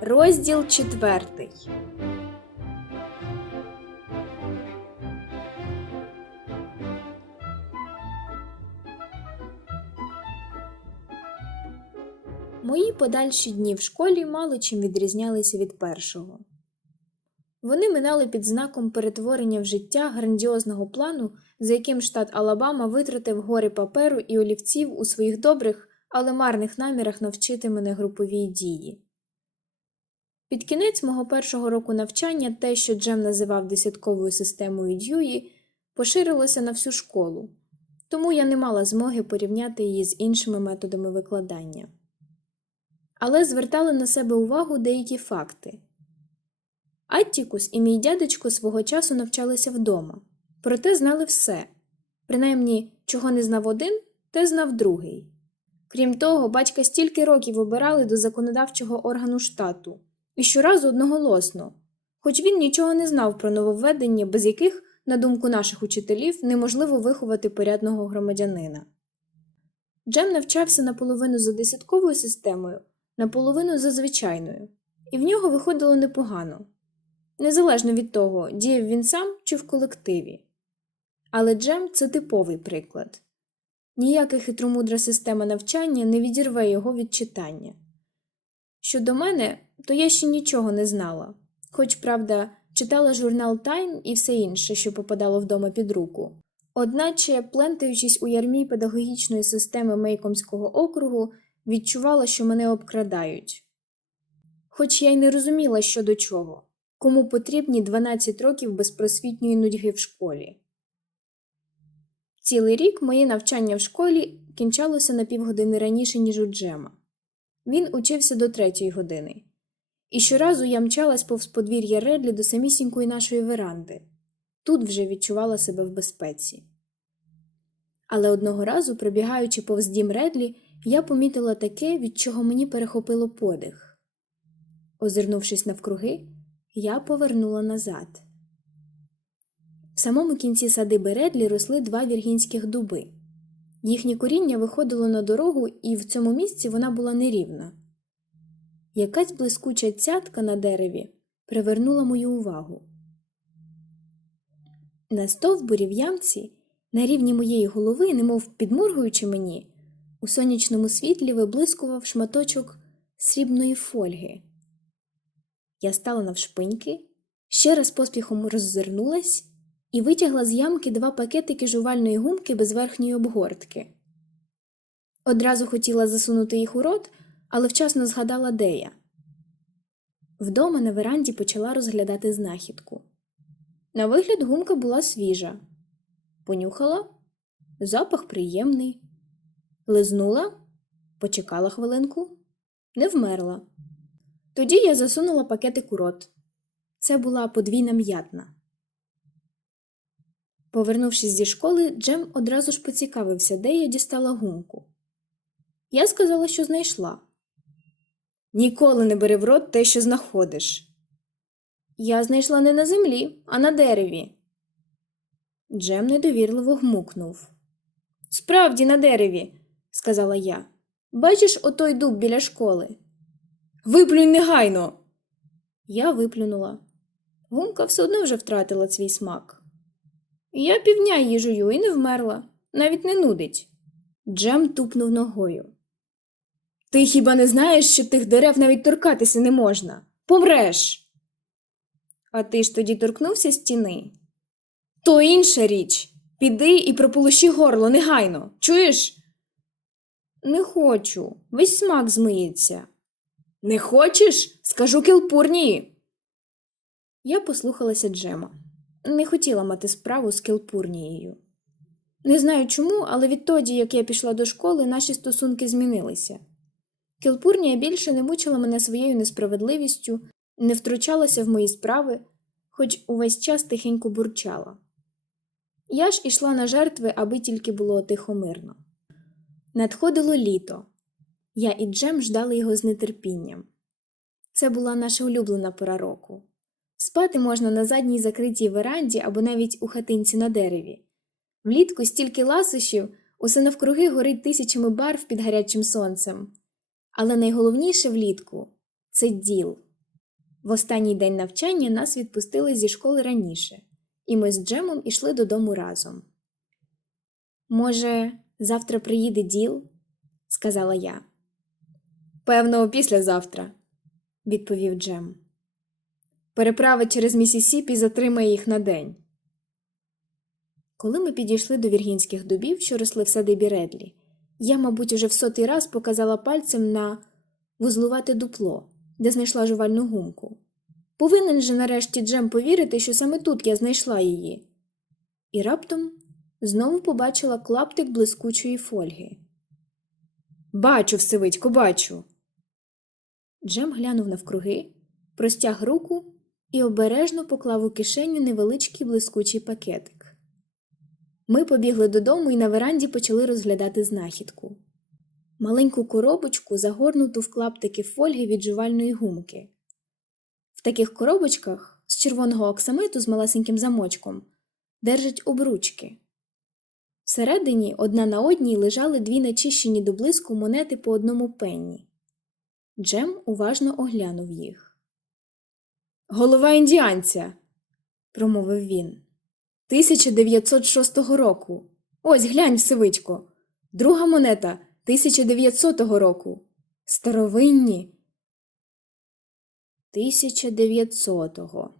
Розділ четвертий. Мої подальші дні в школі мало чим відрізнялися від першого. Вони минали під знаком перетворення в життя грандіозного плану, за яким штат Алабама витратив гори паперу і олівців у своїх добрих, але марних намірах навчити мене груповій дії. Під кінець мого першого року навчання те, що Джем називав десятковою системою Дьюї, поширилося на всю школу, тому я не мала змоги порівняти її з іншими методами викладання. Але звертали на себе увагу деякі факти. Аттікус і мій дядечко свого часу навчалися вдома, проте знали все принаймні, чого не знав один, те знав другий. Крім того, батька стільки років обирали до законодавчого органу штату, і щоразу одноголосно, хоч він нічого не знав про нововведення, без яких, на думку наших учителів, неможливо виховати порядного громадянина. Джем навчався наполовину за десятковою системою, наполовину за звичайною, і в нього виходило непогано, незалежно від того, діяв він сам чи в колективі. Але Джем це типовий приклад. Ніяка хитромудра система навчання не відірве його від читання. Щодо мене, то я ще нічого не знала, хоч, правда, читала журнал Тайм і все інше, що попадало вдома під руку. Одначе, плентаючись у ярмі педагогічної системи Мейкомського округу, відчувала, що мене обкрадають. Хоч я й не розуміла, що до чого, кому потрібні 12 років безпросвітньої нудьги в школі. Цілий рік моє навчання в школі кінчалося на півгодини раніше, ніж у Джема. Він учився до третьої години. І щоразу я мчалась повз подвір'я Редлі до самісінької нашої веранди. Тут вже відчувала себе в безпеці. Але одного разу, пробігаючи повз дім Редлі, я помітила таке, від чого мені перехопило подих. Озирнувшись навкруги, я повернула назад. В самому кінці садиби Редлі росли два віргінських дуби. Їхнє коріння виходило на дорогу, і в цьому місці вона була нерівна. Якась блискуча цятка на дереві привернула мою увагу. На стовбурі в ямці, на рівні моєї голови, немов підморгуючи мені, у сонячному світлі виблискував шматочок срібної фольги. Я стала навшпиньки, ще раз поспіхом роззирнулась і витягла з ямки два пакетики жувальної гумки без верхньої обгортки. Одразу хотіла засунути їх у рот, але вчасно згадала, де я. Вдома на веранді почала розглядати знахідку. На вигляд гумка була свіжа. Понюхала запах приємний. Лизнула, почекала хвилинку, не вмерла. Тоді я засунула пакетик у рот. Це була подвійна м'ятна. Повернувшись зі школи, Джем одразу ж поцікавився, де я дістала гумку. Я сказала, що знайшла. Ніколи не бери в рот те, що знаходиш. Я знайшла не на землі, а на дереві. Джем недовірливо гмукнув. Справді, на дереві, сказала я. Бачиш отой дуб біля школи? Виплюнь негайно. Я виплюнула. Гумка все одно вже втратила свій смак. Я півдня її і не вмерла, навіть не нудить. Джем тупнув ногою. Ти хіба не знаєш, що тих дерев навіть торкатися не можна? Помреш. А ти ж тоді торкнувся стіни? То інша річ. Піди і прополощи горло негайно. Чуєш? Не хочу. Весь смак змиється. Не хочеш? Скажу кілпурнії. Я послухалася Джема. Не хотіла мати справу з кілпурнією. Не знаю чому, але відтоді, як я пішла до школи, наші стосунки змінилися. Кілпурнія більше не мучила мене своєю несправедливістю, не втручалася в мої справи, хоч увесь час тихенько бурчала. Я ж ішла на жертви, аби тільки було тихо мирно. Надходило літо. Я і Джем ждали його з нетерпінням. Це була наша улюблена пора року. Спати можна на задній закритій веранді або навіть у хатинці на дереві. Влітку стільки ласощів, усе навкруги горить тисячами барв під гарячим сонцем. Але найголовніше влітку це діл. В останній день навчання нас відпустили зі школи раніше, і ми з Джемом ішли додому разом. Може, завтра приїде діл? сказала я. Певно, післязавтра, відповів Джем. Переправа через Місісіпі затримає їх на день. Коли ми підійшли до віргінських дубів, що росли в садибі Редлі, я, мабуть, уже в сотий раз показала пальцем на вузлувате дупло, де знайшла жувальну гумку. Повинен же нарешті Джем повірити, що саме тут я знайшла її. І раптом знову побачила клаптик блискучої фольги. Бачу, Всевитько, бачу. Джем глянув навкруги, простяг руку і обережно поклав у кишеню невеличкий блискучий пакетик. Ми побігли додому і на веранді почали розглядати знахідку. Маленьку коробочку, загорнуту в клаптики фольги від жувальної гумки. В таких коробочках з червоного оксамиту з малесеньким замочком держать обручки. Всередині одна на одній лежали дві начищені до блиску монети по одному пенні. Джем уважно оглянув їх. Голова індіанця, промовив він. 1906 року. Ось глянь, Всевичко. Друга монета 1900 року. Старовинні. 1900-го,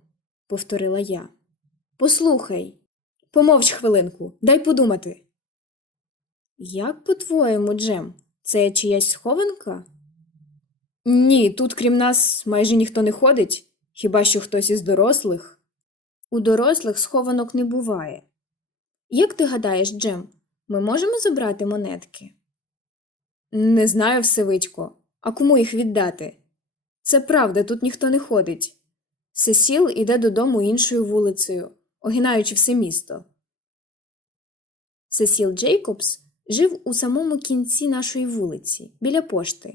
повторила я. Послухай, помовч хвилинку, дай подумати. Як по-твоєму, Джем, це чиясь схованка? Ні, тут крім нас майже ніхто не ходить, хіба що хтось із дорослих. У дорослих схованок не буває. Як ти гадаєш, Джем, ми можемо забрати монетки? Не знаю, Всевичко, а кому їх віддати? Це правда, тут ніхто не ходить. Сесіл іде додому іншою вулицею, огинаючи все місто. Сесіл Джейкобс жив у самому кінці нашої вулиці, біля пошти.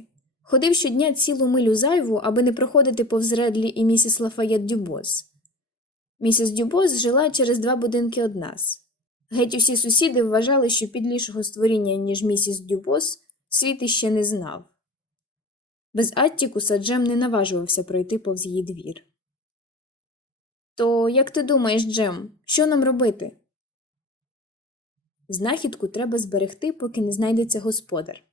Ходив щодня цілу милю зайву, аби не проходити повз Редлі і місіс Лафаєт Дюбос. Місіс Дюбос жила через два будинки од нас. Геть усі сусіди вважали, що підлішого створіння, ніж місіс Дюбос, світ іще не знав. Без Аттікуса Джем не наважувався пройти повз її двір. То як ти думаєш, Джем, що нам робити? Знахідку треба зберегти, поки не знайдеться господар.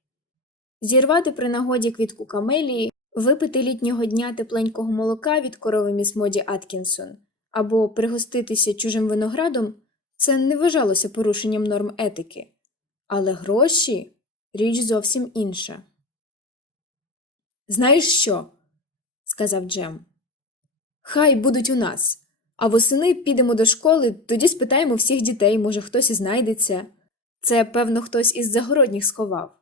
Зірвати при нагоді квітку камелії, випити літнього дня тепленького молока від корови міс Моді Аткінсон або пригоститися чужим виноградом це не вважалося порушенням норм етики. Але гроші річ зовсім інша. Знаєш що? сказав Джем. Хай будуть у нас. А восени підемо до школи, тоді спитаємо всіх дітей, може, хтось і знайдеться. Це, певно, хтось із загородніх сховав.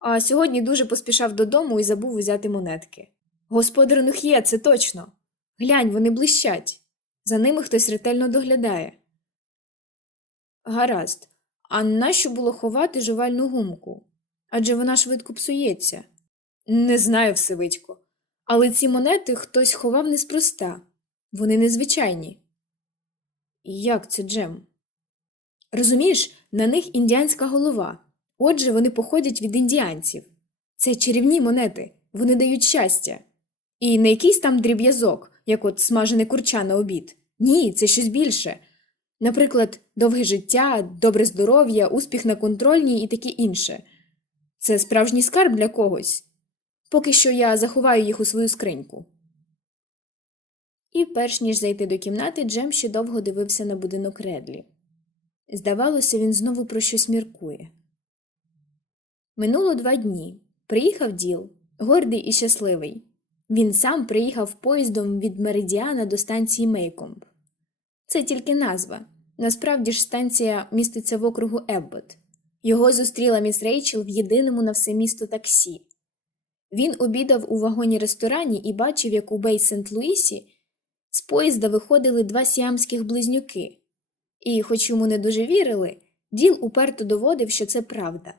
А сьогодні дуже поспішав додому і забув взяти монетки. Господар у них є, це точно. Глянь, вони блищать. За ними хтось ретельно доглядає. Гаразд, а нащо було ховати жувальну гумку? Адже вона швидко псується. Не знаю, Всевичко. Але ці монети хтось ховав неспроста. Вони незвичайні. Як це Джем? Розумієш, на них індіанська голова. Отже, вони походять від індіанців. Це чарівні монети, вони дають щастя. І не якийсь там дріб'язок, як от смажене курча на обід. Ні, це щось більше. Наприклад, довге життя, добре здоров'я, успіх на контрольній і таке інше. Це справжній скарб для когось. Поки що я заховаю їх у свою скриньку. І перш ніж зайти до кімнати, Джем ще довго дивився на будинок Редлі. Здавалося, він знову про щось міркує. Минуло два дні. Приїхав діл, гордий і щасливий. Він сам приїхав поїздом від Меридіана до станції Мейкомб. Це тільки назва. Насправді ж станція міститься в округу Еббот. Його зустріла міс Рейчел в єдиному на все місто таксі. Він обідав у вагоні ресторані і бачив, як у Бей Сент Луїсі з поїзда виходили два сіамських близнюки. І, хоч йому не дуже вірили, діл уперто доводив, що це правда.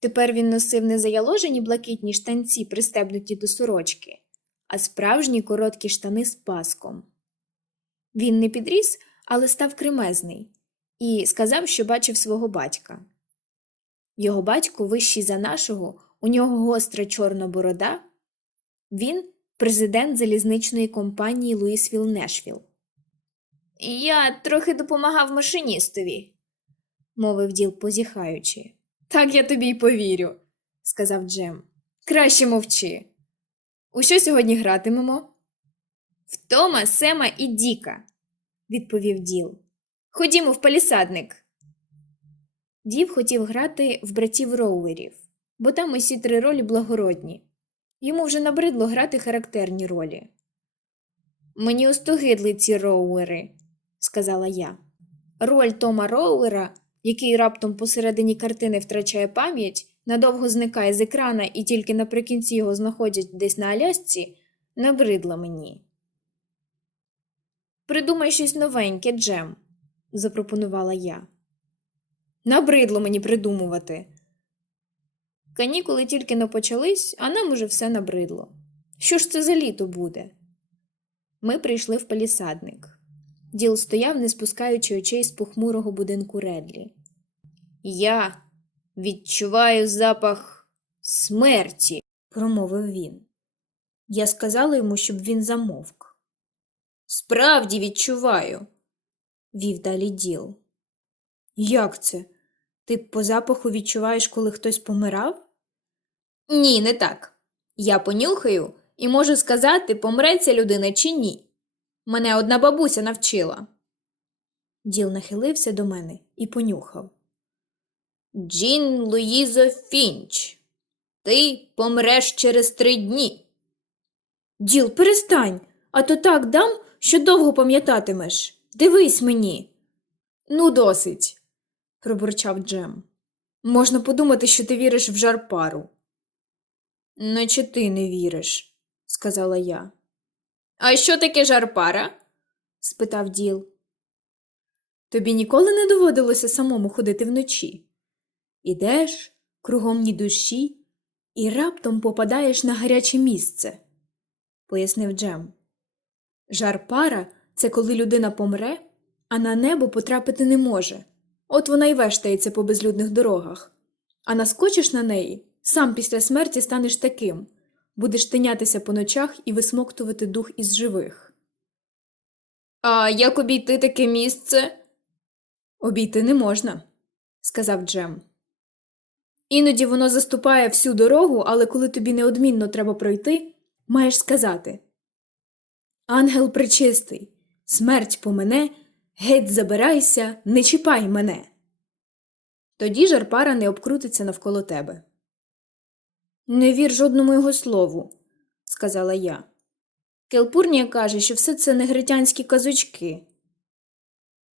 Тепер він носив не заяложені блакитні штанці, пристебнуті до сорочки, а справжні короткі штани з паском. Він не підріс, але став кремезний, і сказав, що бачив свого батька. Його батько вищий за нашого, у нього гостра чорна борода. Він президент залізничної компанії Луїсвіл Нешвіл. Я трохи допомагав машиністові, мовив діл, позіхаючи. Так я тобі й повірю, сказав Джем. Краще мовчи. У що сьогодні гратимемо? В Тома, Сема і Діка, відповів Діл. Ходімо в палісадник. Дів хотів грати в братів Роуерів, бо там усі три ролі благородні. Йому вже набридло грати характерні ролі. Мені остогидли ці роуери, сказала я. Роль Тома Роуера, який раптом посередині картини втрачає пам'ять, надовго зникає з екрана і тільки наприкінці його знаходять десь на Алясці, набридла мені. Придумай щось новеньке, Джем, запропонувала я. Набридло мені придумувати. Канікули тільки не почались, а нам уже все набридло. Що ж це за літо буде? Ми прийшли в палісадник. Діл стояв, не спускаючи очей з похмурого будинку Редлі. Я відчуваю запах смерті, промовив він. Я сказала йому, щоб він замовк. Справді відчуваю, вів далі діл. Як це? Ти по запаху відчуваєш, коли хтось помирав? Ні, не так. Я понюхаю і можу сказати, помре ця людина чи ні. Мене одна бабуся навчила. Діл нахилився до мене і понюхав. Джін Луїзо Фінч, ти помреш через три дні. Діл, перестань, а то так дам, що довго пам'ятатимеш. Дивись мені. Ну, досить, пробурчав Джем. Можна подумати, що ти віриш в жар пару. Наче ти не віриш, сказала я. А що таке жарпара? спитав діл. Тобі ніколи не доводилося самому ходити вночі. Ідеш, кругом ні душі, і раптом попадаєш на гаряче місце, пояснив Джем. Жар-пара – це коли людина помре, а на небо потрапити не може. От вона й вештається по безлюдних дорогах. А наскочиш на неї, сам після смерті станеш таким, будеш тинятися по ночах і висмоктувати дух із живих. А як обійти таке місце? Обійти не можна, сказав Джем. Іноді воно заступає всю дорогу, але коли тобі неодмінно треба пройти, маєш сказати Ангел пречистий, смерть помине, геть забирайся, не чіпай мене. Тоді жарпара не обкрутиться навколо тебе. Не вір жодному його слову, сказала я. Келпурнія каже, що все це негритянські казочки.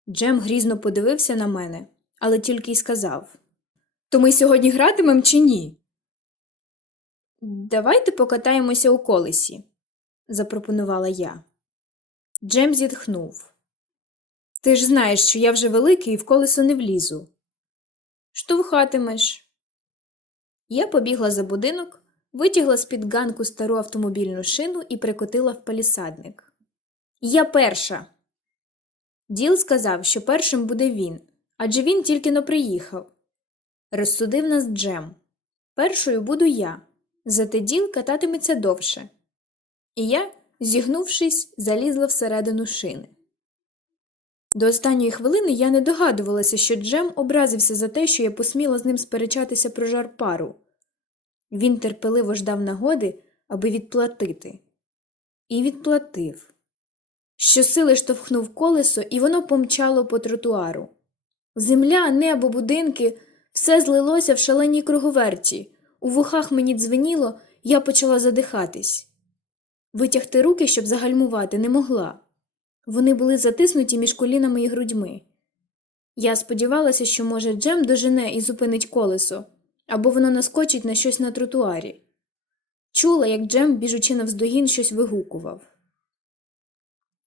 Джем грізно подивився на мене, але тільки й сказав То ми сьогодні гратимем чи ні? Давайте покатаємося у колесі, запропонувала я. Джем зітхнув. Ти ж знаєш, що я вже великий і в колесо не влізу. Штовхатимеш. Я побігла за будинок, витягла з-під ганку стару автомобільну шину і прикотила в палісадник. Я перша. Діл сказав, що першим буде він, адже він тільки но приїхав. Розсудив нас Джем. Першою буду я, зате діл кататиметься довше. І я, зігнувшись, залізла всередину шини. До останньої хвилини я не догадувалася, що Джем образився за те, що я посміла з ним сперечатися про жар пару. Він терпеливо ждав нагоди, аби відплатити. І відплатив. Щосили штовхнув колесо, і воно помчало по тротуару. Земля, небо, будинки все злилося в шаленій круговерті. У вухах мені дзвеніло, я почала задихатись. Витягти руки, щоб загальмувати, не могла. Вони були затиснуті між колінами і грудьми. Я сподівалася, що, може, Джем дожене і зупинить колесо, або воно наскочить на щось на тротуарі. Чула, як Джем, біжучи навздогін, щось вигукував.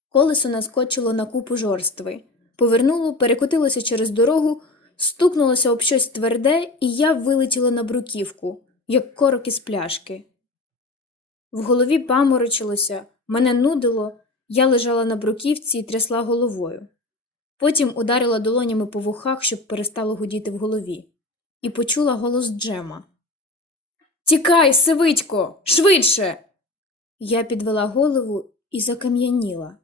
Колесо наскочило на купу жорстви, повернуло, перекотилося через дорогу, стукнулося об щось тверде, і я вилетіла на бруківку, як корок із пляшки. В голові паморочилося, мене нудило, я лежала на бруківці і трясла головою. Потім ударила долонями по вухах, щоб перестало гудіти в голові, і почула голос Джема. Тікай, сивитько, швидше. Я підвела голову і закам'яніла.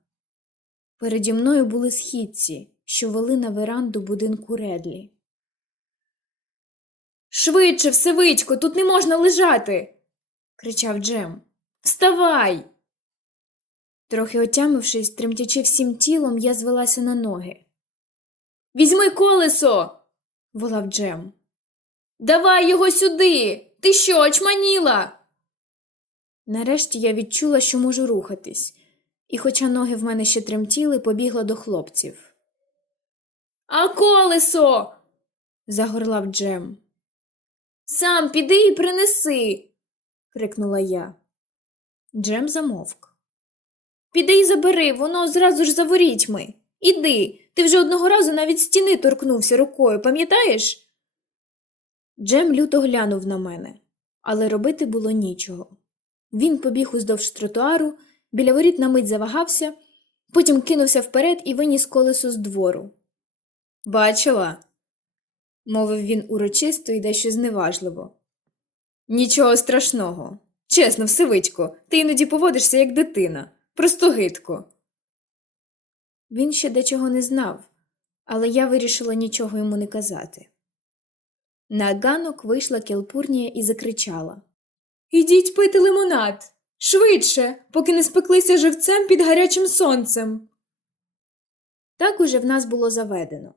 Переді мною були східці, що вели на веранду будинку Редлі. Швидше, всевичко, тут не можна лежати. кричав Джем. Вставай. Трохи отямившись, тремтячи всім тілом, я звелася на ноги. Візьми колесо. волав Джем. Давай його сюди. Ти що, очманіла? Нарешті я відчула, що можу рухатись, і, хоча ноги в мене ще тремтіли, побігла до хлопців. А колесо. загорлав Джем. Сам піди і принеси. крикнула я. Джем замовк. Піди й забери, воно зразу ж за ворітьми. Іди, ти вже одного разу навіть стіни торкнувся рукою, пам'ятаєш? Джем люто глянув на мене, але робити було нічого. Він побіг уздовж тротуару, біля воріт на мить завагався, потім кинувся вперед і виніс колесо з двору. Бачила? мовив він урочисто і дещо зневажливо. Нічого страшного. Чесно, всевичко, ти іноді поводишся як дитина. Просто гидко. Він ще дечого не знав, але я вирішила нічого йому не казати. На ганок вийшла Келпурнія і закричала Ідіть пити лимонад. Швидше, поки не спеклися живцем під гарячим сонцем. Так уже в нас було заведено.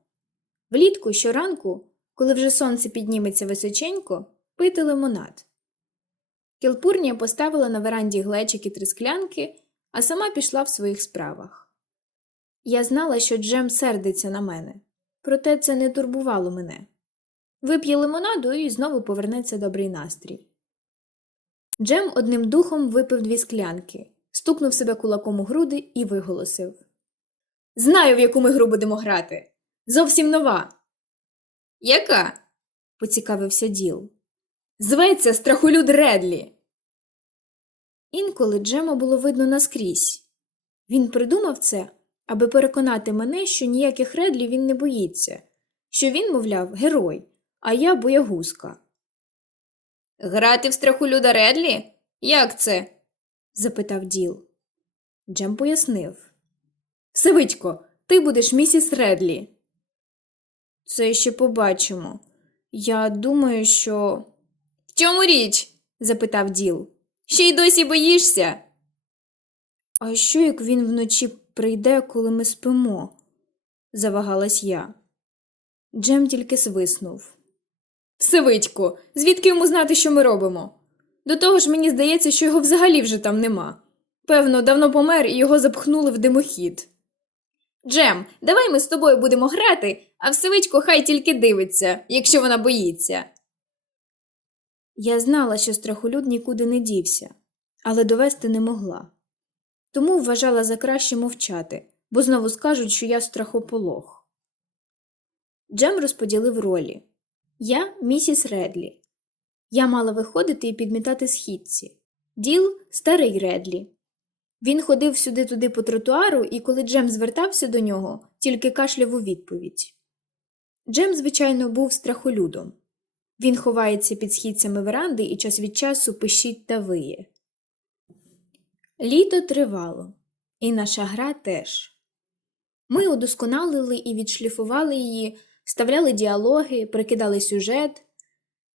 Влітку щоранку, коли вже сонце підніметься височенько, пити лимонад. Келпурнія поставила на веранді глечики три склянки, а сама пішла в своїх справах. Я знала, що Джем сердиться на мене, проте це не турбувало мене. Вип'є лимонаду і знову повернеться добрий настрій. Джем одним духом випив дві склянки, стукнув себе кулаком у груди і виголосив Знаю, в яку ми гру будемо грати. Зовсім нова. Яка? поцікавився діл. Зветься страхолюд Редлі. Інколи Джема було видно наскрізь. Він придумав це, аби переконати мене, що ніяких Редлі він не боїться, що він, мовляв, герой, а я боягузка. Грати в страхолюда Редлі? Як це? запитав діл. Джем пояснив. Сивичко, ти будеш місіс Редлі. Це ще побачимо. Я думаю, що. В чому річ? запитав діл. Ще й досі боїшся? А що, як він вночі прийде, коли ми спимо? завагалась я. Джем тільки свиснув. Всевитько, звідки йому знати, що ми робимо? До того ж, мені здається, що його взагалі вже там нема. Певно, давно помер і його запхнули в димохід. Джем, давай ми з тобою будемо грати, а Всевичко хай тільки дивиться, якщо вона боїться. Я знала, що страхолюд нікуди не дівся, але довести не могла. Тому вважала за краще мовчати, бо знову скажуть, що я страхополох. Джем розподілив ролі. Я місіс Редлі. Я мала виходити і підмітати східці. Діл старий Редлі. Він ходив сюди-туди по тротуару, і коли Джем звертався до нього, тільки кашляв у відповідь. Джем, звичайно, був страхолюдом. Він ховається під східцями веранди і час від часу пищить та виє. Літо тривало, і наша гра теж. Ми удосконалили і відшліфували її, вставляли діалоги, прикидали сюжет,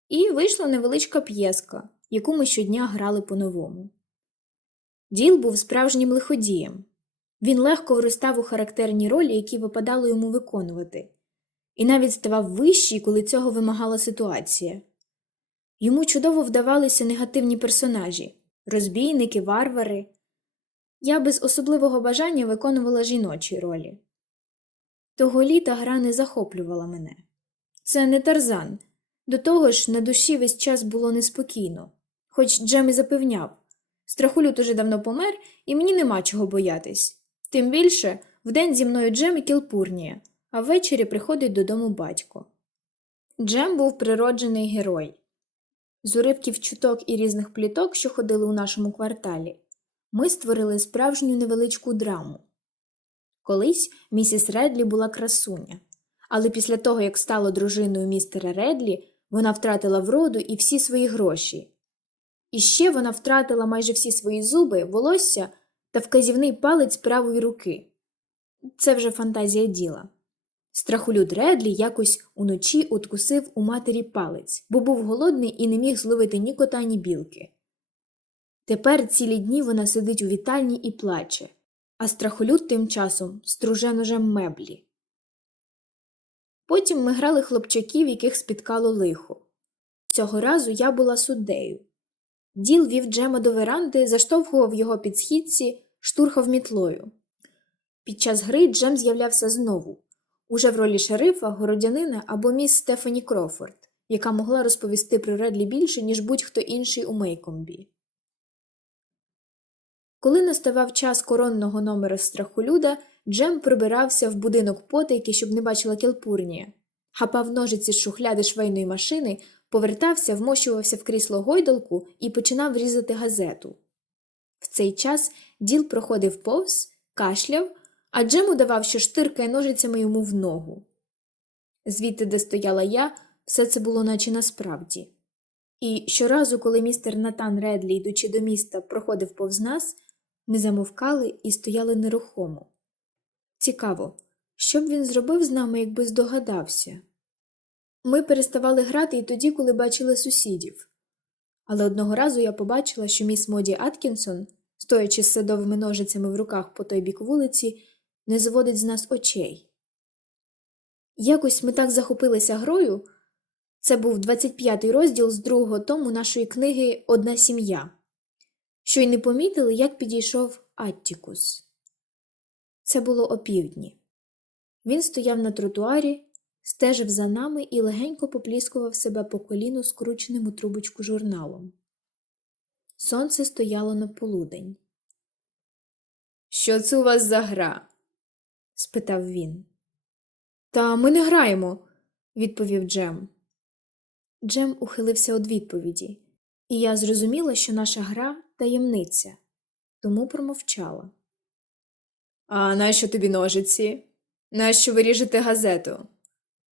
і вийшла невеличка п'єска, яку ми щодня грали по-новому. Діл був справжнім лиходієм. Він легко виростав у характерні ролі, які випадало йому виконувати, і навіть ставав вищий, коли цього вимагала ситуація. Йому чудово вдавалися негативні персонажі розбійники, варвари. Я без особливого бажання виконувала жіночі ролі. Того літа гра не захоплювала мене. Це не тарзан. До того ж, на душі весь час було неспокійно, хоч Джем і запевняв страхолют уже давно помер, і мені нема чого боятись. Тим більше вдень зі мною Джем і Кілпурнія, а ввечері приходить додому батько. Джем був природжений герой. З уривків чуток і різних пліток, що ходили у нашому кварталі, ми створили справжню невеличку драму. Колись місіс Редлі була красуня, але після того, як стала дружиною містера Редлі, вона втратила вроду і всі свої гроші. І ще вона втратила майже всі свої зуби, волосся та вказівний палець правої руки. Це вже фантазія діла. Страхолюд Редлі якось уночі откусив у матері палець, бо був голодний і не міг зловити ні кота, ні білки. Тепер цілі дні вона сидить у вітальні і плаче, а страхолюд тим часом струже ножем меблі. Потім ми грали хлопчаків, яких спіткало лихо. Цього разу я була суддею. Діл вів Джема до веранди, заштовхував його під східці, штурхав мітлою. Під час гри Джем з'являвся знову, уже в ролі шерифа, городянина або міс Стефані Крофорд, яка могла розповісти про Редлі більше, ніж будь-хто інший у Мейкомбі. Коли наставав час коронного номера страхолюда, Джем прибирався в будинок потайки, щоб не бачила Келпурнія, хапав ножиці з шухляди швейної машини, повертався, вмощувався в крісло гойдалку і починав різати газету. В цей час діл проходив повз, кашляв, а Джем удавав, що штиркає ножицями йому в ногу. Звідти, де стояла я, все це було наче насправді. І щоразу, коли містер Натан Редлі, йдучи до міста, проходив повз нас, ми замовкали і стояли нерухомо. Цікаво, що б він зробив з нами, якби здогадався? Ми переставали грати і тоді, коли бачили сусідів. Але одного разу я побачила, що міс Моді Аткінсон, стоячи з садовими ножицями в руках по той бік вулиці, не зводить з нас очей. Якось ми так захопилися грою. Це був 25-й розділ з другого тому нашої книги Одна сім'я, що й не помітили, як підійшов Аттікус. Це було опівдні. Він стояв на тротуарі, стежив за нами і легенько попліскував себе по коліну скрученим у трубочку журналом. Сонце стояло на полудень. Що це у вас за гра? спитав він. Та ми не граємо, відповів Джем. Джем ухилився від відповіді, і я зрозуміла, що наша гра таємниця, тому промовчала. А нащо тобі ножиці? Нащо ви ріжете газету?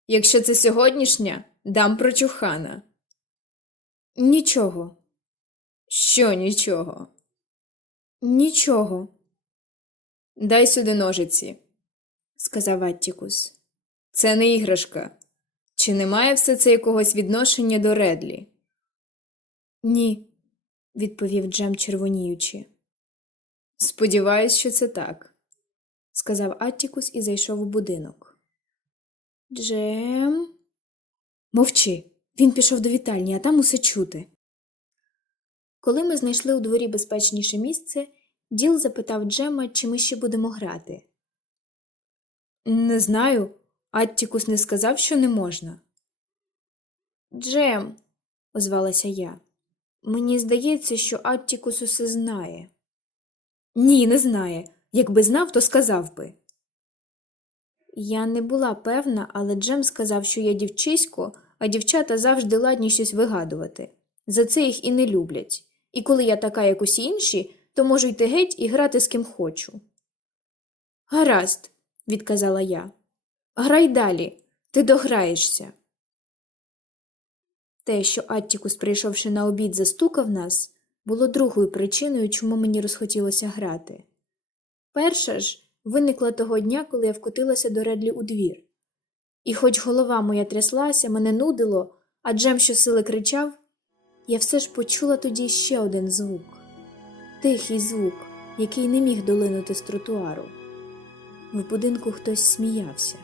Якщо це сьогоднішня, дам про чухана. Нічого. Що нічого? Нічого. Дай сюди ножиці, сказав Аттікус. Це не іграшка. Чи не має все це якогось відношення до Редлі? Ні, відповів Джем, червоніючи. Сподіваюсь, що це так, сказав Аттікус і зайшов у будинок. Джем. Мовчи. Він пішов до вітальні, а там усе чути. Коли ми знайшли у дворі безпечніше місце, Діл запитав Джема, чи ми ще будемо грати. Не знаю. Аттікус не сказав, що не можна. Джем, озвалася я. Мені здається, що Аттікус усе знає. Ні, не знає. Якби знав, то сказав би. Я не була певна, але Джем сказав, що я дівчисько, а дівчата завжди ладні щось вигадувати. За це їх і не люблять. І коли я така, як усі інші, то можу йти геть і грати з ким хочу. Гаразд, відказала я. Грай далі, ти дограєшся. Те, що Аттікус, прийшовши на обід, застукав нас, було другою причиною, чому мені розхотілося грати. Перша ж виникла того дня, коли я вкотилася до Редлі у двір. І хоч голова моя тряслася, мене нудило, а Джем щосили кричав, я все ж почула тоді ще один звук тихий звук, який не міг долинути з тротуару. В будинку хтось сміявся.